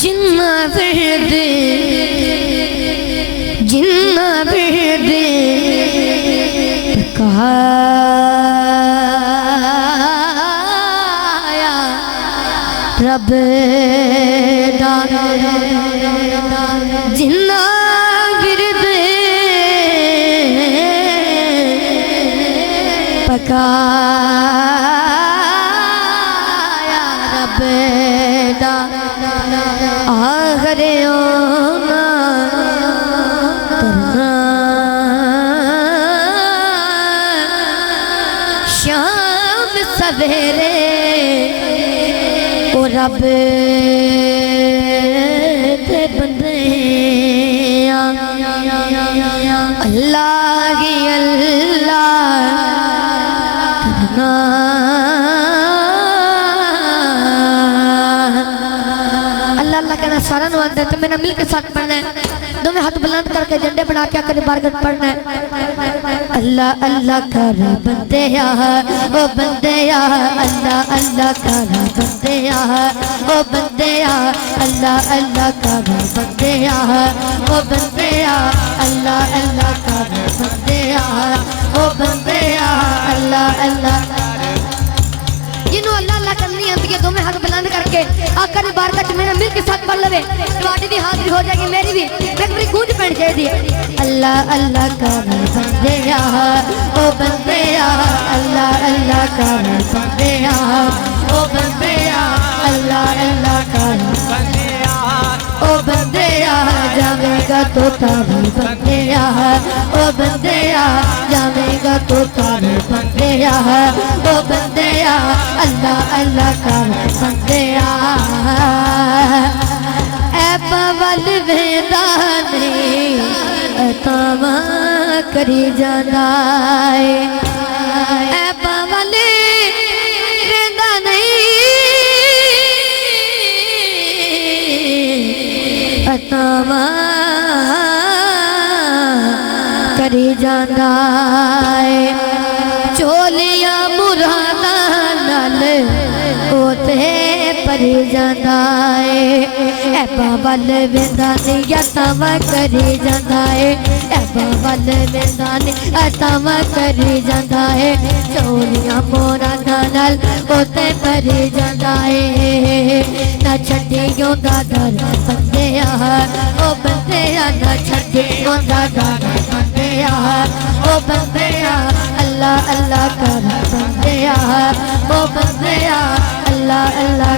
जिन्ना बिरदे जिन्ना बिरदे कहाया रब दा जिन्ना बिरदे पकाया रब दा आखरे ओना करना शाम सवेरे ओ रब दे बंदे अल्लाह ही अल्लाह करना अल्लाह कहना सारा आंदा तो मेरा मिल के साथ पढ़ना है। दोनों हाथ बुलंद करके झंडे बना के आकर बारगत पढ़ना है। अल्लाह अल्लाह कर बंदे ओ बंदे अल्लाह अल्लाह कर बंदे ओ बंदे अल्लाह अल्लाह कर बंदे ओ बंदे अल्लाह अल्लाह कर बंदे ओ बंदे अल्लाह अल्लाह जिन्हों अल्लाह अल्लाह करनी आती है दोनों हाथ बुलंद करके आकर बारगत मेरा मिल के साथ पढ़ लवे तुम्हारी भी हाजिरी हो जाएगी मेरी भी मेरी गूंज पैनी चाहिए। अल्लाह अल्लाह कर बंदे ओ बंदे अल्लाह अल्लाह कर बंदे ओ बंदे अल्लाह अल्लाह कर बंदे ओ बंदे जावेगा तो तारे बंदे ओ बंदे जावेगा तो तारे बंदे ओ बंदे अल्लाह अल्लाह कर बंदे ऐ पवल वेदा नहीं तवा करी जाना ऐ पवल वेदा नहीं तवा करी जाना चोलिया मुरादा नाल ओते परी जाना ऐ बाबल वेंदा नहीं तवा करी जाना ऐ बाबल वेंदा नहीं तवा करी जाना चोलिया मुरादा नाल ओते परी जाना ना छड्डियो दा डर बंदे ओ बंदे ना छड्डियो दा डर बंदे ओ बंदे अल्लाह अल्लाह कर बंदे ओ बंदे अल्लाह अल्लाह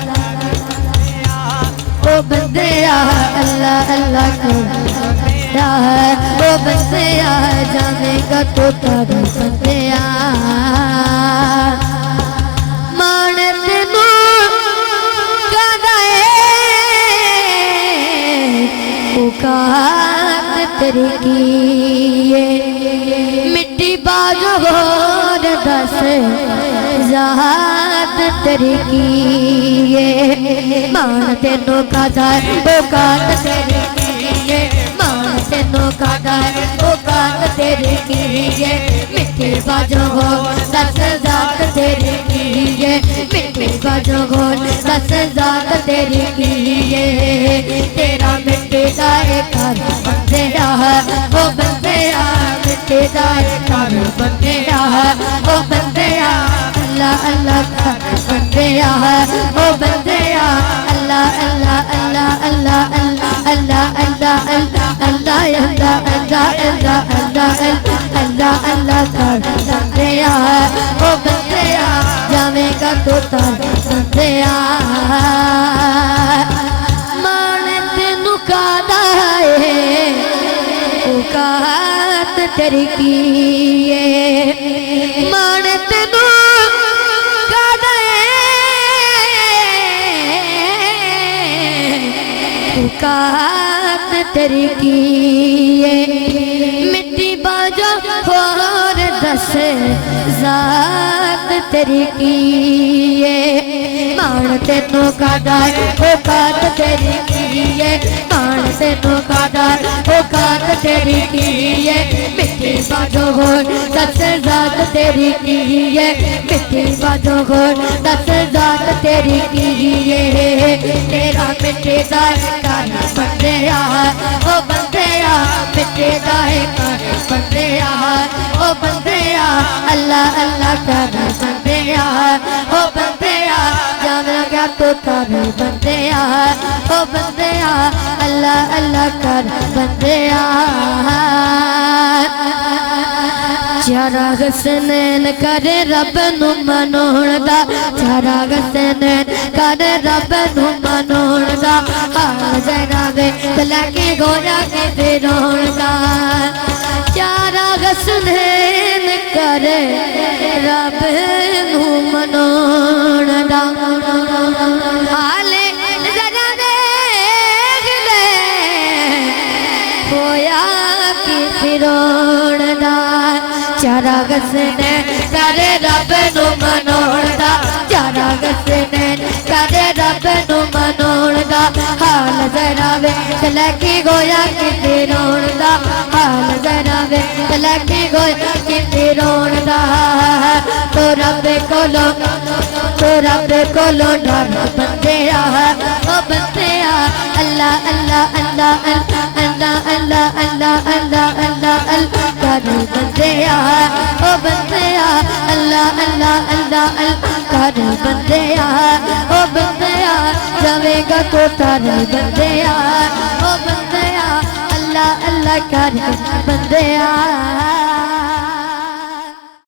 ओ बंदे अल्लाह अल्लाह कर ओ बंदे जानेगा तो तारे बंदे मान तेनू औकात तेरी की मिट्टी बाजो होर दस ज़ात तेरी की मान तेनू कादा औकात तेरी की मान तेनू कादा औकात तेरी की मिट्टी बाजो होर दस ज़ात तेरी की मिट्टी बाजो होर दस ज़ात तेरी की तेरा मिट्टी दाए कर बंदे ओ बंदे मिट्टी दाए कर बंदे ओ बंदे अल्लाह अल्लाह कर बंदे ओ बंदे अल्लाह अल्लाह अल्लाह अल्लाह अल्लाह अल्लाह अल्लाह अल्लाह अल्लाह अल्लाह अल्लाह अल्लाह अल्लाह कर बंदे ओ बंदे जावेगा तो तारे बंदे औकात तेरी की मान तेनू कादा औकात तेरी की मिट्टी बाजो होर दस ज़ात तेरी की मान तेनू कादा औकात तेरी की है मान तेनू कादर औकात तेरी की है मिट्टी बाजो हो दस जात तेरी की है मिट्टी बाजो हो दस जात तेरी की है तेरा मिट्टी दा कर बंदे ओ बंदे मिट्टी दा कर बंदे ओ बंदे अल्लाह अल्लाह कर बंदे ओ बंदे जाना क्या तो कर बंदे ओ बंदे अल्लाह अल्लाह कर बंदे चारा गसनैन करे रब नु मनोण दा चारा गसनैन करे रब नु मनोण दा हाल जरा वे लगे गोया के फिरोण दा चारा गसनैन करे रब नु मनोण दा हाले जरा देख ले गोया के फिरोण दा चारा गसने करे रब नु मनोण दा चारा गसने करे रब नु मनोण दा हाल जरा वे लगी गोया कि रोण दा हाल जरा वे लगी गोया कि रोण दा तो रब कोलो डर बंदे ओ बंदे अल्लाह अल्लाह अल्लाह अल्लाह अल्लाह अल्लाह अल्लाह अल्लाह अल्लाह कर बंदे ओ बंदे अल्लाह अल्लाह अल्लाह अल्लाह कर बंदे ओ बंदे जावेगा तो तर बंदे ओ बंदे अल्लाह अल्लाह कर बंदे